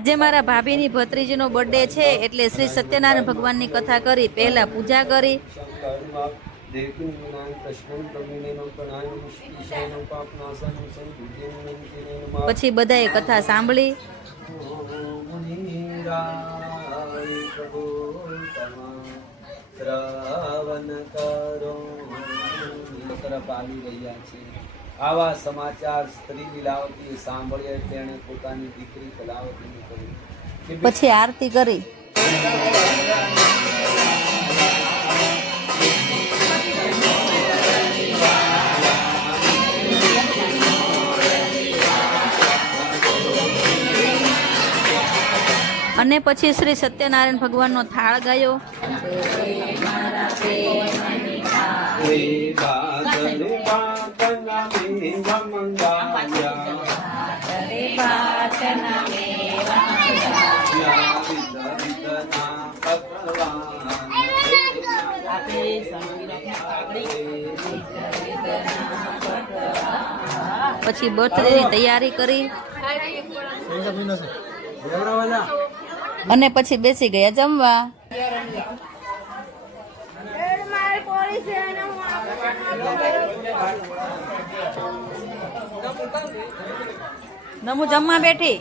આજે મારા ભાભીની ભત્રીજીનો બર્થડે છે એટલે શ્રી સત્યનારાયણ ભગવાનની કથા કરી, પહેલા પૂજા કરી, પછી બધાએ કથા સાંભળી. તરફ આવી રહ્યા છે. આવા સમાચાર સ્ત્રી લીલાવતીએ સાંભળ્યા. તેણે પોતાની દીકરી કલાવતીને કહ્યું. પછી આરતી કરી. અને પછી શ્રી સત્યનારાયણ ભગવાનનો થાળ ગાયો. પછી બર્થડેની તૈયારી કરી અને પછી બેસી ગયા જમવા. નમુ જમવા બેઠી.